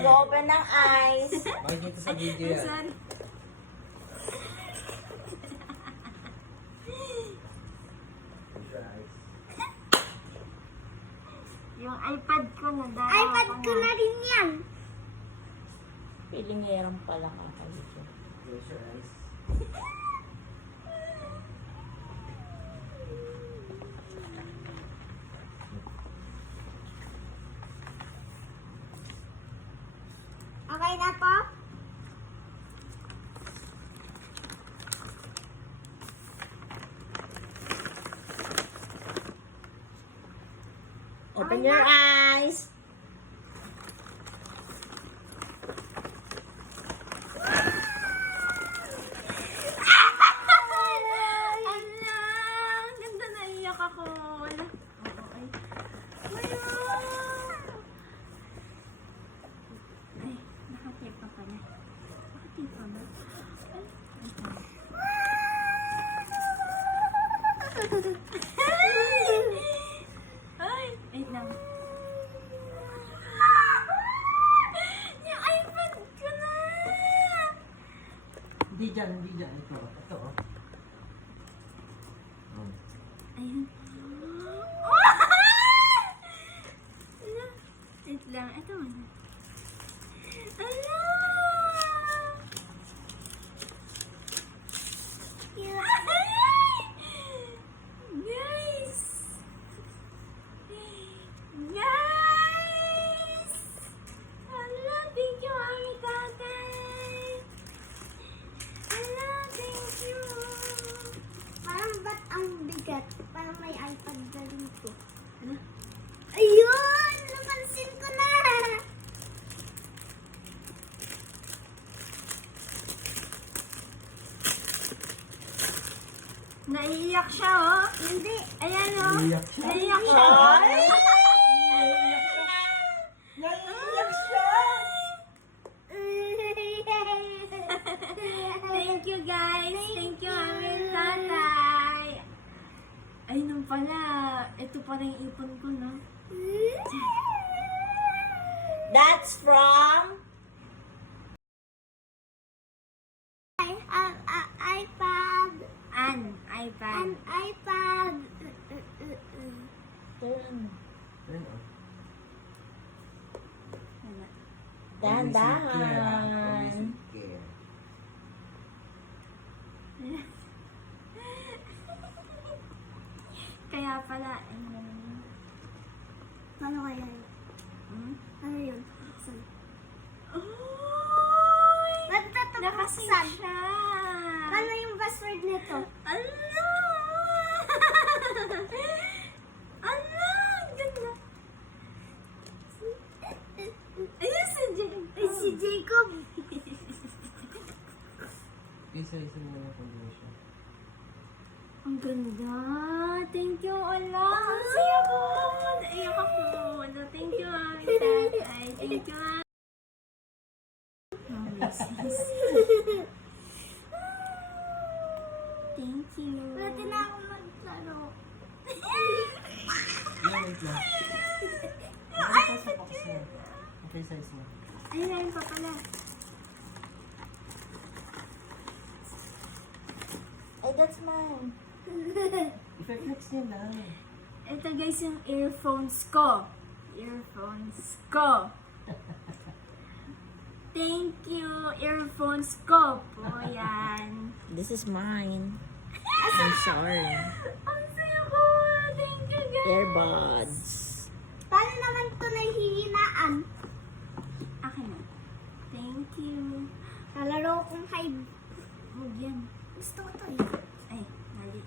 mag-open ng eyes. Makikita sa video yan. Sorry. Yung iPad ko na dahil. iPad ko na rin yan. Piling ngayon pala kakalito. Close your eyes. Okay na po? Open your eyes. Ala, ang ganda, naiyak ako. Ala. Oo, ay. Ay, nakatip pa pala. Nakatip pa ba? Ay, wait lang. Yung iPad ko na! Hindi dyan, hindi dyan. Ito, ito. Ayun. Wait lang, ito muna. Ala! Guys! Guys! Ala, thank you, Ami Tatay! Ala, thank you! Parang ba't ang bigat? Parang may iPad na rin ko. Ano? Ayun! Napansin ko na! Naiiyak siya, oh. Hindi. Ayan, oh. Naiiyak siya. Naiiyak siya. Naiiyak siya! Thank you, guys. Thank you, aming tatay. Ay, nung pala. Ito pala yung ipon ko, no? That's from... iPad. An iPad. An iPad. Turn. Ayun, oh. Wala. Dahan-dahan. Always care. Kaya pala, Paano kaya yun? hmm? Ano yun? Buksan. Uy! Ba't ito Nakasing buksan? siya. Paano yung password nito? Ala! Ala! Ang ganda. Ayun si Jay. Ay, si Jacob. Isa-isa mo na kung ano siya. Ang ganda. Thank you, ala. Ang saya ko. Naiyak ako. Ala, thank you, Mami Tatay. Thank you, Mami. Mami, sis. Thank you. Pwede na ako maglaro. Yan, wait lang. Ay, sa box na. Okay, size na. Ayun, ayun pa pala. Ay, that's mine. I-flex niya lang. Ito guys yung earphones ko. Earphones ko. Thank you, earphones ko po yan. This is mine. I'm sorry. Ang saya ko. Thank you guys. Earbuds. Paano naman ito nahihinaan? Akin na. Thank you. Kalaro kong hide. Huwag yan. Gusto ko to eh. Ay, mali.